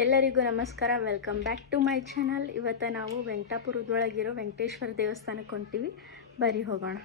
ಎಲ್ಲರಿಗೂ ನಮಸ್ಕಾರ. Welcome back to my channel. ಇವತ್ತು ನಾವು ವೆಂಕಟಾಪುರದೊಳಗಿರೋ ವೆಂಕಟೇಶ್ವರ ದೇವಸ್ಥಾನಕ್ಕೆ ಹೊಂಟೀವಿ. ಬರೀ ಹೋಗೋಣ.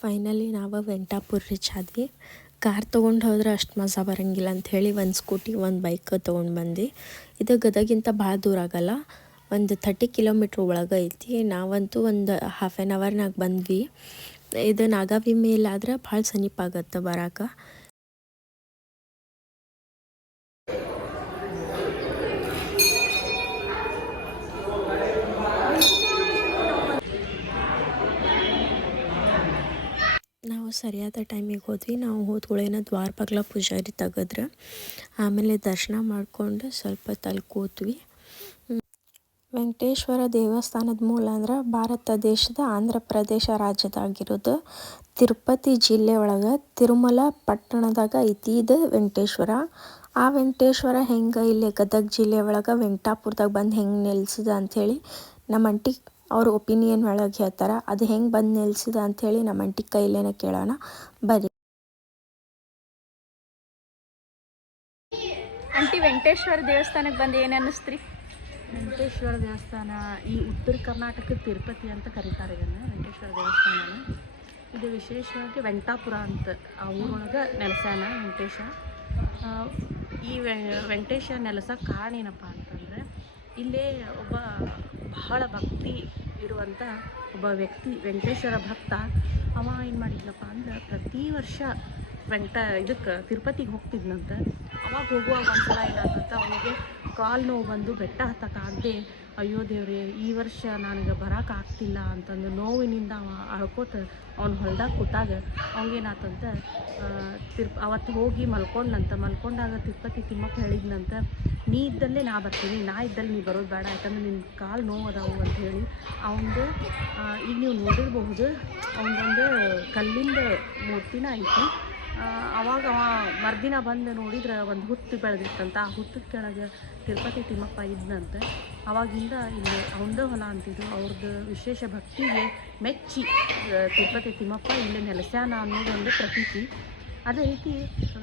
ಫೈನಲಿ ನಾವು ವೆಂಕಟಾಪುರ ರೀಚ್ ಆದ್ವಿ. ಕಾರ್ ತೊಗೊಂಡು ಹೋದ್ರೆ ಅಷ್ಟು ಮಜಾ ಬರೋಂಗಿಲ್ಲ ಅಂಥೇಳಿ ಒಂದು ಸ್ಕೂಟಿ ಒಂದು ಬೈಕ್ ತೊಗೊಂಡು ಬಂದು. ಇದು ಗದಗಿಂತ ಭಾಳ ದೂರ ಆಗಲ್ಲ, ಒಂದು 30 ಕಿಲೋಮೀಟ್ರ್ ಒಳಗೆ ಐತಿ. ನಾವಂತೂ ಒಂದು ಹಾಫ್ ಆನ್ ಅವರ್ನಾಗ ಬಂದ್ವಿ. ಇದು ನಾಗಾವಿ ಮೇಲಾದ್ರೆ ಭಾಳ ಸಮೀಪ ಆಗತ್ತೆ ಬರೋಕೆ. ನಾವು ಸರಿಯಾದ ಟೈಮಿಗೆ ಹೋದ್ವಿ. ನಾವು ಹೋದ್ಗಳೇನ ದ್ವಾರಬಾಗ್ಲ ಪೂಜಾರಿ ತೆಗೆದ್ರೆ, ಆಮೇಲೆ ದರ್ಶನ ಮಾಡಿಕೊಂಡು ಸ್ವಲ್ಪ ತಲೆ ಕೂತ್ವಿ. ವೆಂಕಟೇಶ್ವರ ದೇವಸ್ಥಾನದ ಮೂಲ ಅಂದ್ರೆ ಭಾರತ ದೇಶದ ಆಂಧ್ರ ಪ್ರದೇಶ ರಾಜ್ಯದಾಗಿರೋದು ತಿರುಪತಿ ಜಿಲ್ಲೆ ಒಳಗೆ ತಿರುಮಲ ಪಟ್ಟಣದಾಗ ಐತಿ ಇದು ವೆಂಕಟೇಶ್ವರ. ಆ ವೆಂಕಟೇಶ್ವರ ಹೆಂಗೆ ಇಲ್ಲಿ ಗದಗ ಜಿಲ್ಲೆ ಒಳಗೆ ವೆಂಕಟಾಪುರದಾಗ ಬಂದು ಹೆಂಗೆ ನೆಲೆಸಿದ ಅಂಥೇಳಿ ನಮ್ಮ ಅಂಟಿ ಅವ್ರ ಒಪಿನಿಯನ್ ಒಳಗೆ ಹೇಳ್ತಾರೆ. ಅದು ಹೆಂಗೆ ಬಂದು ನಿಲ್ಸಿದ ಅಂಥೇಳಿ ನಮ್ಮ ಅಂಟಿ ಕೈಲೇನೆ ಕೇಳೋಣ ಬರ್ರಿ. ಅಂಟಿ, ವೆಂಕಟೇಶ್ವರ ದೇವಸ್ಥಾನಕ್ಕೆ ಬಂದು ಏನು ಅನ್ನಿಸ್ತ್ರಿ? ವೆಂಕಟೇಶ್ವರ ದೇವಸ್ಥಾನ ಈ ಉತ್ತರ ಕರ್ನಾಟಕದ ತಿರುಪತಿ ಅಂತ ಕರೀತಾರೆ ಇದನ್ನು. ವೆಂಕಟೇಶ್ವರ ದೇವಸ್ಥಾನ ಇದು ವಿಶೇಷವಾಗಿ ವೆಂಕಟಾಪುರ ಅಂತ ಆ ಊರೊಳಗೆ ನೆಲೆಸ್ಯಾನ ವೆಂಕಟೇಶ. ಈ ವೆಂಕಟೇಶ ನೆಲೆಸಕ್ಕೆ ಕಾರಣ ಏನಪ್ಪ ಅಂತಂದರೆ, ಇಲ್ಲೇ ಒಬ್ಬ ಬಹಳ ಭಕ್ತಿ ಇರುವಂಥ ಒಬ್ಬ ವ್ಯಕ್ತಿ ವೆಂಕಟೇಶ್ವರ ಭಕ್ತ. ಅವ ಏನು ಮಾಡಿದ್ನಪ್ಪ ಅಂದ್ರೆ ಪ್ರತಿ ವರ್ಷ ಇದಕ್ಕೆ ತಿರುಪತಿಗೆ ಹೋಗ್ತಿದ್ನಂತೆ. ಅವಾಗ ಹೋಗುವಾಗ ಒಂದ್ಸಲ ಏನಾದಂತ ಅವನಿಗೆ ಕಾಲು ನೋವು ಬಂದು ಬೆಟ್ಟ ಹತ್ತಕ್ಕಾಗದೆ, ಅಯ್ಯೋ ದೇವ್ರೆ ಈ ವರ್ಷ ನನಗೆ ಬರೋಕ್ಕಾಗ್ತಿಲ್ಲ ಅಂತಂದು ನೋವಿನಿಂದ ಅವ ಅಳ್ಕೋತ ಅವ್ನ ಹೊಲ್ದಾಗ ಕೂತಾಗ ಅವಂಗೇನಾತಂತ ಅವತ್ತು ಹೋಗಿ ಮಲ್ಕೊಂಡಾಗ ತಿರುಪತಿ ತಿಮ್ಮಪ್ಪ ಹೇಳಿದ್ನಂತ, ನೀ ಇದ್ದಲ್ಲೇ ನಾ ಬರ್ತೀನಿ, ನಾ ಇದ್ದಲ್ಲಿ ನೀ ಬರೋದು ಬೇಡ, ಯಾಕಂದ್ರೆ ನಿನ್ನ ಕಾಲು ನೋವು ಅದಾವು ಅಂಥೇಳಿ. ಅವಂದು ಈಗ ನೀವು ನೋಡಿರಬಹುದು, ಅವನದೊಂದು ಕಲ್ಲಿಂದ ಮೂರ್ತಿನ ಐತಿ. ಅವಾಗ ಅವ ಮರ್ದಿನ ಬಂದು ನೋಡಿದ್ರೆ ಒಂದು ಹುತ್ತು ಬೆಳೆದಿತ್ತಂತ. ಆ ಹುತ್ತದ ಕೆಳಗೆ ತಿರುಪತಿ ತಿಮ್ಮಪ್ಪ ಇದ್ದಂತೆ. ಅವಾಗಿಂದ ಇಲ್ಲಿ ಅವಂದ ಹೊಲ ಅಂತಿದ್ರು. ಅವ್ರದ್ದು ವಿಶೇಷ ಭಕ್ತಿಗೆ ಮೆಚ್ಚಿ ತಿರುಪತಿ ತಿಮ್ಮಪ್ಪ ಇಲ್ಲಿ ನೆಲೆಸ್ಯಾನ ಅನ್ನೋದೊಂದು ಪ್ರತೀತಿ. ಅದೇ ರೀತಿ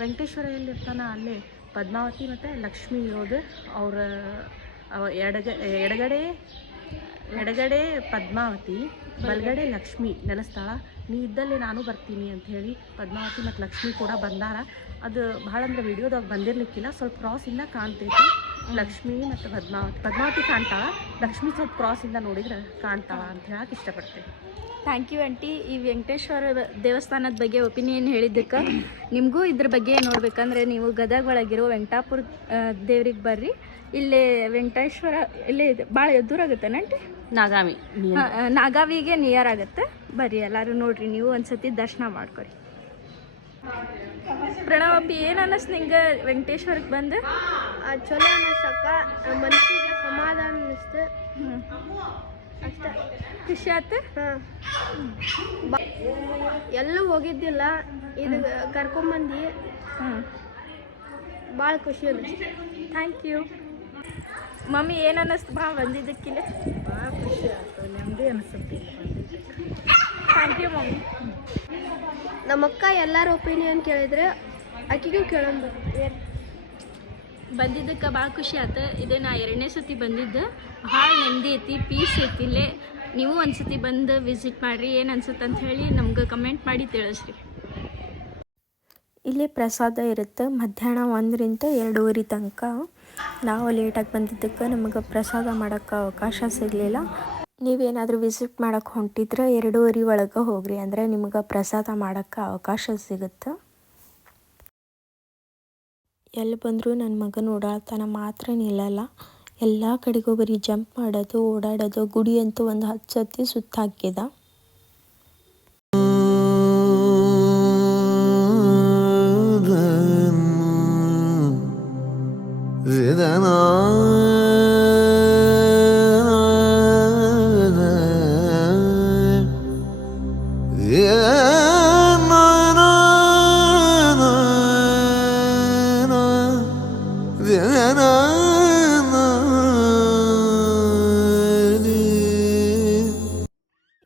ವೆಂಕಟೇಶ್ವರ ಎಲ್ಲಿರ್ತಾನೆ ಅಲ್ಲೇ ಪದ್ಮಾವತಿ ಮತ್ತು ಲಕ್ಷ್ಮಿ ಇರೋದು. ಅವರ ಎಡಗಡೆ ಪದ್ಮಾವತಿ, ಬಲಗಡೆ ಲಕ್ಷ್ಮಿ ನೆಲೆಸ್ತಾಳ. ನೀ ಇದ್ದಲ್ಲಿ ನಾನು ಬರ್ತೀನಿ ಅಂಥೇಳಿ ಪದ್ಮಾವತಿ ಮತ್ತು ಲಕ್ಷ್ಮಿ ಕೂಡ ಬಂದಾರ. ಅದು ಭಾಳ ಅಂದ್ರೆ ವಿಡಿಯೋದಾಗ ಬಂದಿರಲಿಕ್ಕಿಲ್ಲ, ಸ್ವಲ್ಪ ಕ್ರಾಸಿಂದ ಕಾಣ್ತೈತಿ. ಲಕ್ಷ್ಮಿ ಮತ್ತು ಪದ್ಮಾವತಿ ಕಾಣ್ತಾಳ, ಲಕ್ಷ್ಮಿ ಸ್ವಲ್ಪ ಕ್ರಾಸಿಂದ ನೋಡಿದ್ರೆ ಕಾಣ್ತಾಳ ಅಂತ ಹೇಳಕ್ಕೆ ಇಷ್ಟಪಡ್ತೇವೆ. Thank you aunty. ಈ ವೆಂಕಟೇಶ್ವರ ದೇವಸ್ಥಾನದ ಬಗ್ಗೆ ಒಪಿನಿಯನ್ ಹೇಳಿದ್ದಕ್ಕೆ. ನಿಮಗೂ ಇದ್ರ ಬಗ್ಗೆ ನೋಡ್ಬೇಕಂದ್ರೆ ನೀವು ಗದಗ ಒಳಗಿರೋ ವೆಂಕಟಾಪುರ ದೇವ್ರಿಗೆ ಬರ್ರಿ. ಇಲ್ಲೇ ವೆಂಕಟೇಶ್ವರ ಇಲ್ಲೇ ಇದೆ, ಭಾಳ ದೂರ ಆಗುತ್ತೇನೆ ಆಂಟಿ? ನಾಗಾವಿಗೆ ನಿಯರ್ ಆಗುತ್ತೆ. ಬರ್ರಿ ಎಲ್ಲರೂ ನೋಡ್ರಿ, ನೀವು ಒಂದ್ಸತಿ ದರ್ಶನ ಮಾಡ್ಕೊರಿ. ಪ್ರಣವ್ ಅಪ್ಪಿ ಏನು ಅನ್ನಿಸ್ತು ನಿಂಗೆ ವೆಂಕಟೇಶ್ವರಕ್ಕೆ ಬಂದು? ಚಲೋ ಅನ್ನಿಸ್ತಕ್ಕ, ಮನಸ್ಸಿಗೆ ಸಮಾಧಾನ ಅನ್ನಿಸ್ತು ಅಷ್ಟೇ. ಖುಷಿ ಆಯ್ತು? ಎಲ್ಲೂ ಹೋಗಿದ್ದಿಲ್ಲ, ಇದು ಕರ್ಕೊಂಬಂದು ಭಾಳ ಖುಷಿ ಅನ್ನಿಸ್ತು. Thank you. ಮಮ್ಮಿ ಏನು ಅನ್ನಿಸ್ತು ಬಾ ಬಂದಿದ್ದಕ್ಕಿಲ್ಲ? ಭಾಳ ಖುಷಿ ಆಯ್ತು, ನೆಮ್ಮದಿ ಅನಿಸುತ್ತೆ. Thank you mummy. ನಮ್ಮಕ್ಕ ಎಲ್ಲರ ಒಪಿನಿಯನ್ ಕೇಳಿದ್ರೆ ಆಕಿಗೂ ಕೇಳೋಣ ಬಂದಿದ್ದಕ್ಕೆ ಭಾಳ ಖುಷಿ ಆಯ್ತು. ಇದೇ ನಾ 2ನೇ ಸತಿ ಬಂದಿದ್ದು. ಭಾಳ ನೆಮ್ಮದಿ ಐತಿ, ಪೀಸ್ ಐತಿ ಇಲ್ಲೇ. ನೀವು ಒಂದು ಸತಿ ಬಂದು ವಿಸಿಟ್ ಮಾಡಿರಿ, ಏನು ಅನ್ಸುತ್ತೆ ಅಂತ ಹೇಳಿ ನಮ್ಗೆ ಕಮೆಂಟ್ ಮಾಡಿ ತಿಳಿಸ್ರಿ. ಇಲ್ಲೇ ಪ್ರಸಾದ ಇರುತ್ತೆ ಮಧ್ಯಾಹ್ನ 1ರಿಂದ 2:30 ತನಕ. ನಾವು ಲೇಟಾಗಿ ಬಂದಿದ್ದಕ್ಕೆ ನಮಗೆ ಪ್ರಸಾದ ಮಾಡೋಕ್ಕೆ ಅವಕಾಶ ಸಿಗಲಿಲ್ಲ. ನೀವೇನಾದರೂ ವಿಸಿಟ್ ಮಾಡೋಕ್ಕೆ ಹೊಂಟಿದ್ರೆ 2:30 ಒಳಗೆ ಹೋಗ್ರಿ, ಅಂದರೆ ನಿಮ್ಗೆ ಪ್ರಸಾದ ಮಾಡೋಕ್ಕೆ ಅವಕಾಶ ಸಿಗುತ್ತೆ. ಎಲ್ಲಿ ಬಂದರೂ ನನ್ನ ಮಗನ ಓಡಾಡ್ತಾನೆ ಮಾತ್ರ ನಿಲ್ಲಲ್ಲ. ಎಲ್ಲ ಕಡೆಗೂ ಬರೀ ಜಂಪ್ ಮಾಡೋದು, ಓಡಾಡೋದು. ಗುಡಿ ಅಂತೂ ಒಂದು 10 ಸತಿ ಸುತ್ತ ಹಾಕಿದ.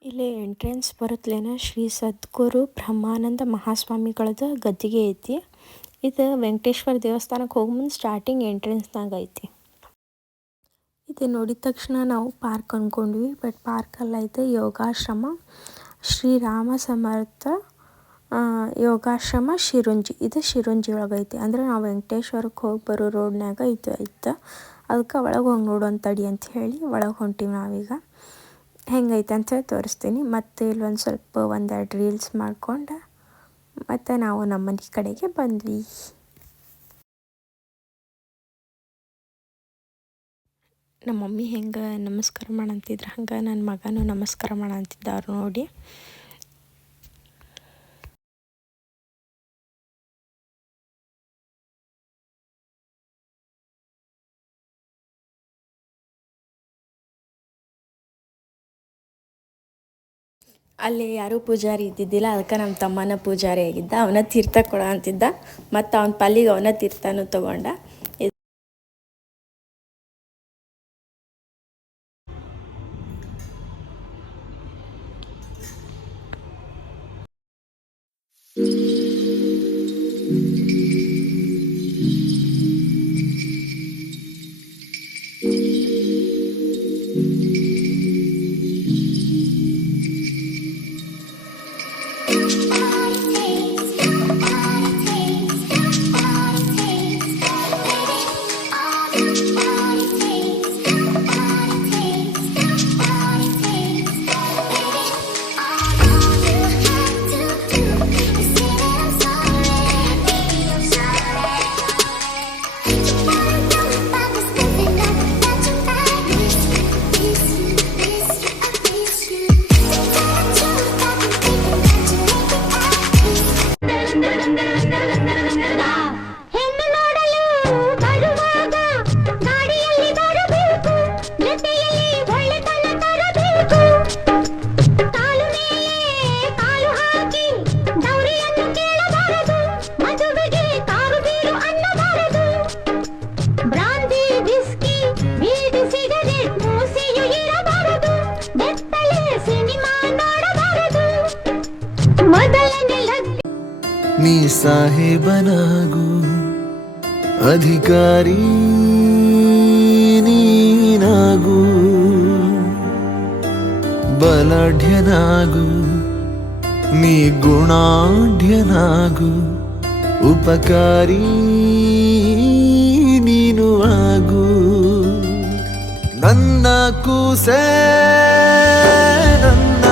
ಇಲ್ಲೇ ಎಂಟ್ರೆನ್ಸ್ ಬರುತ್ತಲೇನ ಶ್ರೀ ಸದ್ಗುರು ಬ್ರಹ್ಮಾನಂದ ಮಹಾಸ್ವಾಮಿಗಳದ್ದು ಗದ್ದಿಗೆ ಐತಿ. ಇದು ವೆಂಕಟೇಶ್ವರ ದೇವಸ್ಥಾನಕ್ಕೆ ಹೋಗಿ ಮುಂದೆ ಸ್ಟಾರ್ಟಿಂಗ್ ಎಂಟ್ರೆನ್ಸ್ನಾಗ ಐತಿ. ಇದು ನೋಡಿದ ತಕ್ಷಣ ನಾವು ಪಾರ್ಕ್ ಅಂದ್ಕೊಂಡ್ವಿ, ಬಟ್ ಪಾರ್ಕ್ ಅಲ್ಲ, ಇದು ಯೋಗಾಶ್ರಮ. ಶ್ರೀರಾಮ ಸಮರ್ಥ ಯೋಗಾಶ್ರಮ ಶಿರುಂಜಿ. ಇದು ಶಿರುಂಜಿ ಒಳಗೆ ಐತಿ. ಅಂದರೆ ನಾವು ವೆಂಕಟೇಶ್ವರಕ್ಕೆ ಹೋಗಿ ಬರೋ ರೋಡ್ನಾಗ ಇದು ಐತೆ. ಅದಕ್ಕೆ ಒಳಗೆ ಹೋಗಿ ನೋಡೋಣ ತಡಿ ಅಂತ ಹೇಳಿ ಒಳಗೆ ಹೊಂಟೀವಿ ನಾವೀಗ. ಹೆಂಗೈತೆ ಅಂತ ಹೇಳಿ ತೋರಿಸ್ತೀನಿ. ಮತ್ತು ಇಲ್ಲೊಂದು ಸ್ವಲ್ಪ 1-2 ರೀಲ್ಸ್ ಮಾಡ್ಕೊಂಡು ಮತ್ತು ನಾವು ನಮ್ಮ ಮನೆ ಕಡೆಗೆ ಬಂದ್ವಿ. ನಮ್ಮ ಮಮ್ಮಿ ಹೆಂಗೆ ನಮಸ್ಕಾರ ಮಾಡಂತಿದ್ರು ಹಂಗೆ ನನ್ನ ಮಗನೂ ನಮಸ್ಕಾರ ಮಾಡಂತಿದ್ದ ಅವ್ರು ನೋಡಿ. ಅಲ್ಲಿ ಯಾರೂ ಪೂಜಾರಿ ಇದ್ದಿದ್ದಿಲ್ಲ, ಅದಕ್ಕೆ ನಮ್ಮ ತಮ್ಮನ ಪೂಜಾರಿ ಆಗಿದ್ದ. ಅವನ ತೀರ್ಥ ಕೊಡ ಅಂತಿದ್ದ, ಮತ್ತು ಅವನ ಪಾಲಿಗೆ ಅವನ ತೀರ್ಥನೂ ತೊಗೊಂಡ. ನೀ ಸಾಹೇಬನಾಗು ಅಧಿಕಾರಿ ನೀನಾಗು ಬಲಾಢ್ಯನಾಗು ನೀ ಗುಣಾಢ್ಯನಾಗು ಉಪಕಾರಿ ನೀನು ಆಗು ನನ್ನ ಕೂಸೆ ನನ್ನ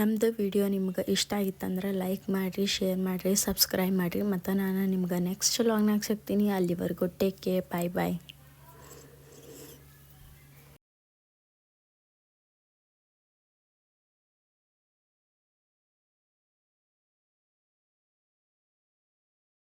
ನಮ್ಮದು ವಿಡಿಯೋ ನಿಮ್ಗೆ ಇಷ್ಟ ಆಗಿತ್ತಂದ್ರೆ ಲೈಕ್ ಮಾಡಿರಿ, ಶೇರ್ ಮಾಡಿರಿ, ಸಬ್ಸ್ಕ್ರೈಬ್ ಮಾಡಿರಿ. ಮತ್ತು ನಾನು ನಿಮ್ಗೆ ನೆಕ್ಸ್ಟ್ ಲಾಗ್ನಾಗ ಸಿಗ್ತೀನಿ. ಅಲ್ಲಿವರೆಗೂ ಟೇಕ್ ಕೇರ್, ಬಾಯ್ ಬಾಯ್.